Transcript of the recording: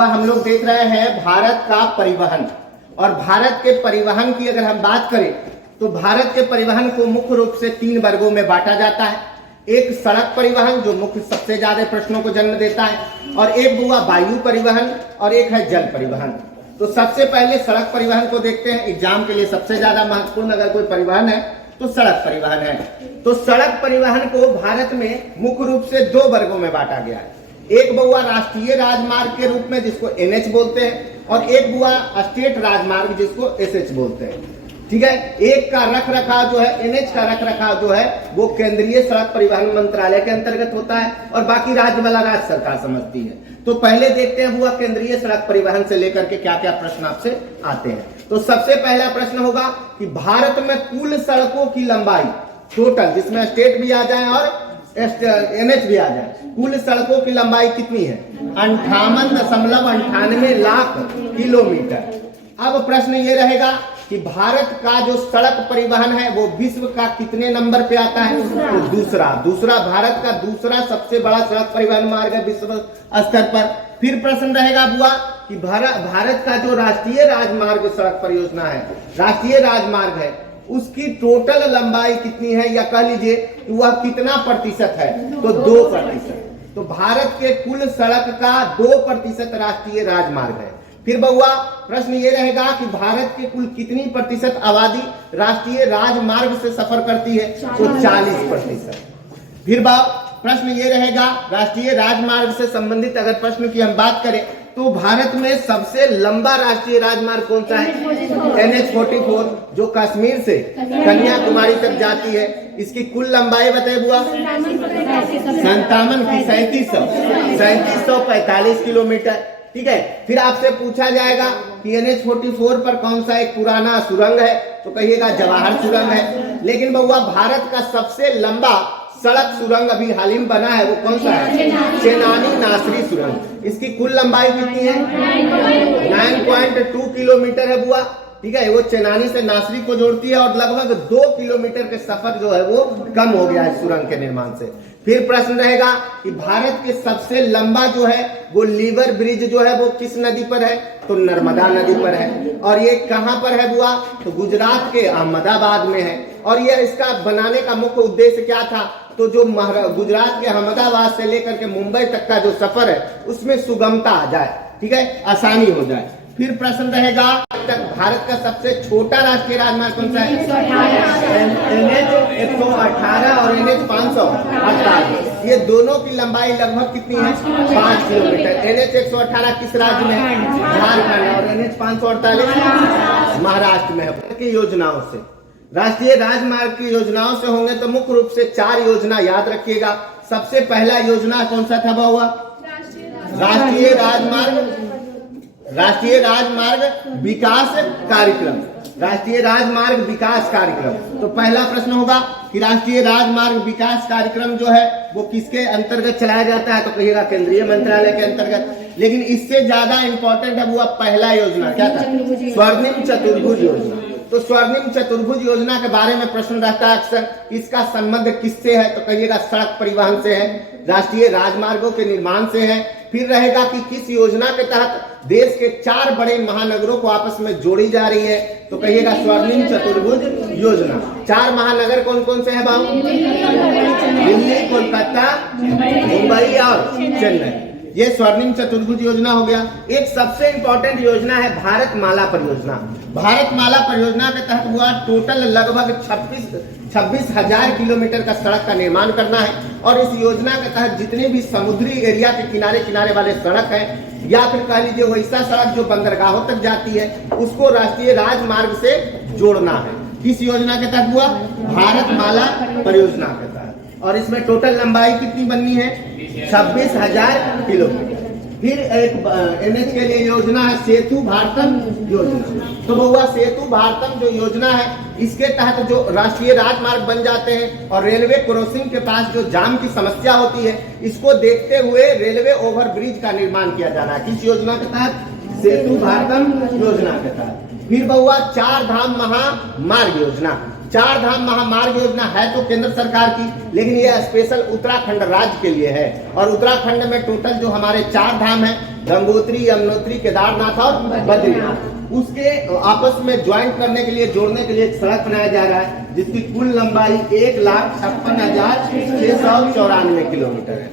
हम लोग देख रहे हैं भारत का परिवहन। और भारत के परिवहन की अगर हम बात करें तो भारत के परिवहन को मुख्य रूप से 3 वर्गों में बांटा जाता है। एक सड़क परिवहन जो मुख्य सबसे ज्यादा प्रश्नों को जन्म देता है, और एक हुआ वायु परिवहन, और एक है जल परिवहन। तो सबसे पहले सड़क परिवहन को देखते हैं। एग्जाम के लिए सबसे ज्यादा महत्वपूर्ण अगर कोई परिवहन है तो सड़क परिवहन है। तो सड़क परिवहन को भारत में मुख्य रूप से 2 वर्गों में बांटा गया है। एक बहुआ राष्ट्रीय राजमार्ग के रूप में जिसको NH बोलते हैं, और एक हुआ स्टेट राजमार्ग जिसको SH बोलते हैं। ठीक है, एक का रख रखाव जो है NH का रख रखाव जो है वो केंद्रीय सड़क परिवहन मंत्रालय के अंतर्गत होता है, और बाकी राज्य वाला राज्य सरकार समझती है। तो पहले देखते हैं हुआ केंद्रीय सड़क परिवहन से लेकर के क्या क्या प्रश्न आपसे आते हैं। तो सबसे पहला प्रश्न होगा कि भारत में कुल सड़कों की लंबाई टोटल, जिसमें स्टेट भी आ जाए और NH भी आ जाए, कुल सड़कों की लंबाई कितनी है? 58.98 लाख किलोमीटर। अब प्रश्न ये रहेगा कि भारत का जो सड़क परिवहन है वो विश्व का कितने नंबर पे आता है? तो दूसरा भारत का दूसरा सबसे बड़ा सड़क परिवहन मार्ग है विश्व स्तर पर। फिर प्रश्न रहेगा बुआ कि भारत का जो राष्ट्रीय राजमार्ग सड़क परियोजना है, राष्ट्रीय राजमार्ग है, उसकी टोटल लंबाई कितनी है, या कह लीजिए कि वह कितना प्रतिशत है? तो 2%। तो भारत के कुल सड़क का 2% राष्ट्रीय राजमार्ग है। फिर बउआ प्रश्न ये रहेगा कि भारत के कुल कितनी प्रतिशत आबादी राष्ट्रीय राजमार्ग से सफर करती है? तो 40%। फिर प्रश्न ये रहेगा राष्ट्रीय राजमार्ग से संबंधित अगर प्रश्न की हम बात करें तो भारत में सबसे लंबा राष्ट्रीय राजमार्ग कौन सा है? NH44 जो कश्मीर से कन्याकुमारी तक जाती है। इसकी कुल लंबाई बताए बुआ? 3745 किलोमीटर। ठीक है, फिर आपसे पूछा जाएगा कि NH44 पर कौन सा एक पुराना सुरंग है? तो कहिएगा जवाहर सुरंग है। लेकिन बउआ भारत का सबसे लंबा सड़क सुरंग अभी हाल ही में बना है, वो कौन सा है? चेनानी नासरी सुरंग। इसकी कुल लंबाई कितनी है? 9.2 किलोमीटर है बुआ। ठीक है, वो चेनानी से नासरी को जोड़ती है, और लगभग 2 किलोमीटर के सफर जो है वो कम हो गया है सुरंग के निर्माण से। फिर प्रश्न रहेगा कि भारत के सबसे लंबा जो है वो लीवर ब्रिज जो है वो किस नदी पर है? तो नर्मदा नदी पर है। और ये कहां पर है बुआ? तो गुजरात के अहमदाबाद में है। और ये इसका बनाने का मुख्य उद्देश्य क्या था? तो जो गुजरात के अहमदाबाद से लेकर के मुंबई तक का जो सफर है उसमें सुगमता आ जाए, ठीक है, आसानी हो जाए। फिर प्रश्न रहेगा भारत का सबसे छोटा राष्ट्रीय राजमार्ग कौन सा है? NH 118 और NH 548। ये दोनों की लंबाई लगभग कितनी है? 5 किलोमीटर। NH 118 किस राज्य में है? झारखंड। और NH 548 महाराष्ट्र में है। की योजनाओं से, राष्ट्रीय राजमार्ग की योजनाओं से होंगे तो मुख्य रूप से 4 योजना याद रखिएगा। सबसे पहला योजना कौन सा था हुआ? राष्ट्रीय राजमार्ग विकास कार्यक्रम। राष्ट्रीय राजमार्ग विकास कार्यक्रम। तो पहला प्रश्न होगा कि राष्ट्रीय राजमार्ग विकास कार्यक्रम जो है वो किसके अंतर्गत चलाया जाता है? तो कहिएगा केंद्रीय मंत्रालय के अंतर्गत। लेकिन इससे ज्यादा इंपॉर्टेंट है वो पहला योजना क्या था? स्वर्णिम चतुर्भुज योजना। तो स्वर्णिम चतुर्भुज योजना के बारे में प्रश्न रहता है अक्सर, इसका संबंध किससे है? तो कहिएगा सड़क परिवहन से है, राष्ट्रीय राजमार्गों के निर्माण से है। फिर रहेगा कि किस योजना के तहत देश के 4 बड़े महानगरों को आपस में जोड़ी जा रही है? तो कहिएगा स्वर्णिम चतुर्भुज योजना। 4 महानगर कौन कौन से हैं बाबू? दिल्ली, कोलकाता, मुंबई और चेन्नई। ये स्वर्णिम चतुर्भुज योजना हो गया। एक सबसे इंपॉर्टेंट योजना है भारत माला परियोजना। भारत माला परियोजना के तहत हुआ टोटल लगभग 26,000 किलोमीटर का सड़क का निर्माण करना है। और इस योजना के तहत जितने भी समुद्री एरिया के किनारे वाले सड़क है, या फिर कह लीजिए वैसा सड़क जो बंदरगाहों तक जाती है, उसको राष्ट्रीय राजमार्ग से जोड़ना है। किस योजना के तहत हुआ? भारत माला परियोजना के तहत। और इसमें टोटल लंबाई कितनी बननी है? 26,000 किलोमीटर। फिर एक NH के लिए योजना है सेतु भारतम योजना। तो बहुआ सेतु भारतम जो योजना है, इसके तहत जो राष्ट्रीय राजमार्ग बन जाते हैं और रेलवे क्रॉसिंग के पास जो जाम की समस्या होती है, इसको देखते हुए रेलवे ओवरब्रिज का निर्माण किया जाना है। किस योजना के तहत? सेतु भारतम योजना के तहत। फिर बहुआ 4 धाम महामार्ग योजना। 4 धाम महामार्ग योजना है तो केंद्र सरकार की, लेकिन यह स्पेशल उत्तराखंड राज्य के लिए है। और उत्तराखंड में टोटल जो हमारे 4 धाम है गंगोत्री, यमुनोत्री, केदारनाथ और बद्रीनाथ। उसके आपस में ज्वाइंट करने के लिए, जोड़ने के लिए एक सड़क बनाया जा रहा है जिसकी कुल लंबाई 1,56,694 किलोमीटर है।